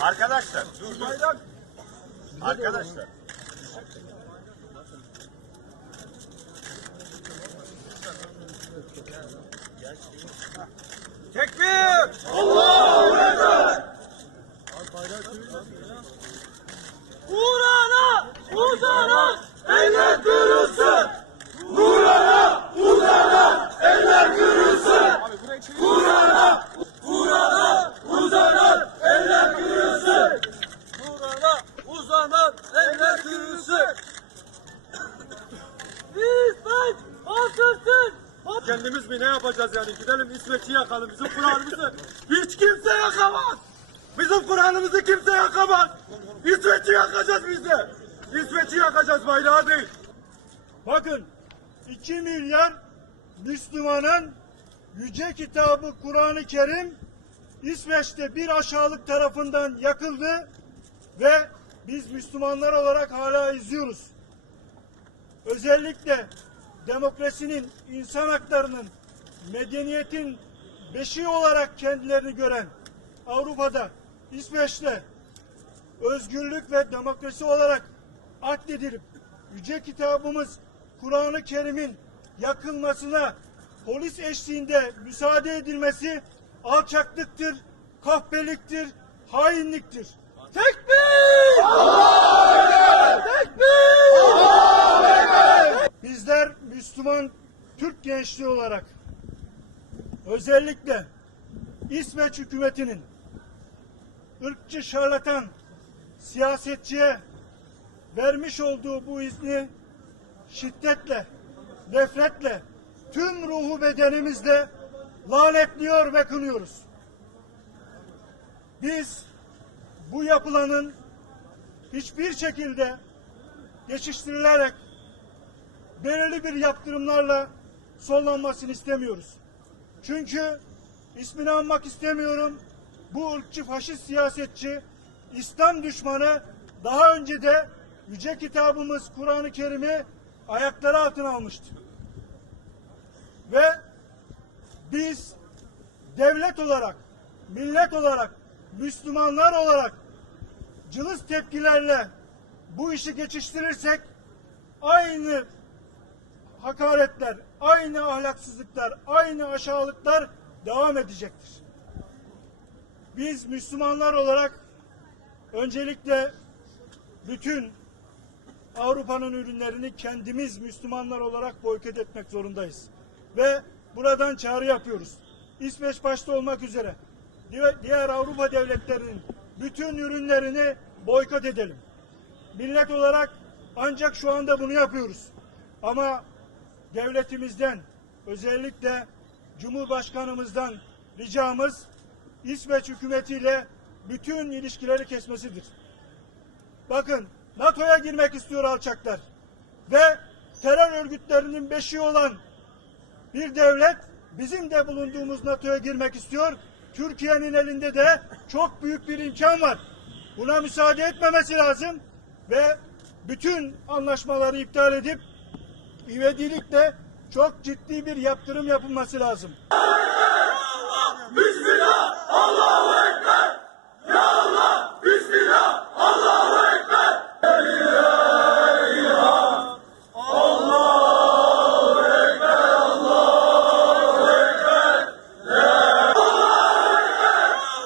Arkadaşlar dur dur. Arkadaşlar. Tekbir! Kur'an'a uzanan eller kırılsın! Kur'an'a uzanan eller! Kur'an'a Kur'an'a uzanan eller kırılsın! Kur'an'a uzanan eller kırılsın! İsmet asılsın! Kendimiz mi ne yapacağız yani? Gidelim İsveç'i yakalım. Bizim Kur'an'ımızı hiç kimse yakamaz. Bizim Kur'an'ımızı kimse yakamaz. İsveç'i yakacağız biz de. İsveç'i yakacağız bayrağı değil. Bakın 2 milyar Müslümanın yüce kitabı Kur'an-ı Kerim İsveç'te bir aşağılık tarafından yakıldı ve biz Müslümanlar olarak hala izliyoruz özellikle demokrasinin, insan haklarının, medeniyetin beşiği olarak kendilerini gören Avrupa'da, İsveç'te özgürlük ve demokrasi olarak addedilip yüce kitabımız Kur'an-ı Kerim'in yakılmasına polis eşliğinde müsaade edilmesi alçaklıktır, kahpeliktir, hainliktir. Tekbir! Bizler Müslüman Türk gençliği olarak özellikle İsveç hükümetinin ırkçı şarlatan siyasetçiye vermiş olduğu bu izni şiddetle, nefretle, tüm ruhu bedenimizle lanetliyor ve kınıyoruz. Biz bu yapılanın hiçbir şekilde geçiştirilerek belirli bir yaptırımlarla sonlanmasını istemiyoruz. Çünkü ismini anmak istemiyorum. Bu ırkçı faşist siyasetçi, İslam düşmanı daha önce de yüce kitabımız Kur'an-ı Kerim'i ayakları altına almıştı. Ve biz devlet olarak, millet olarak, Müslümanlar olarak cılız tepkilerle bu işi geçiştirirsek aynı hakaretler, aynı ahlaksızlıklar, aynı aşağılıklar devam edecektir. Biz Müslümanlar olarak öncelikle bütün Avrupa'nın ürünlerini kendimiz Müslümanlar olarak boykot etmek zorundayız. Ve buradan çağrı yapıyoruz. İsveç başta olmak üzere diğer- Avrupa devletlerinin bütün ürünlerini boykot edelim. Millet olarak ancak şu anda bunu yapıyoruz. Ama devletimizden özellikle Cumhurbaşkanımızdan ricamız İsveç hükümetiyle bütün ilişkileri kesmesidir. Bakın NATO'ya girmek istiyor alçaklar. Ve terör örgütlerinin beşiği olan bir devlet bizim de bulunduğumuz NATO'ya girmek istiyor. Türkiye'nin elinde de çok büyük bir imkan var. Buna müsaade etmemesi lazım ve bütün anlaşmaları iptal edip ivedilikle çok ciddi bir yaptırım yapılması lazım. Bismillah! Allah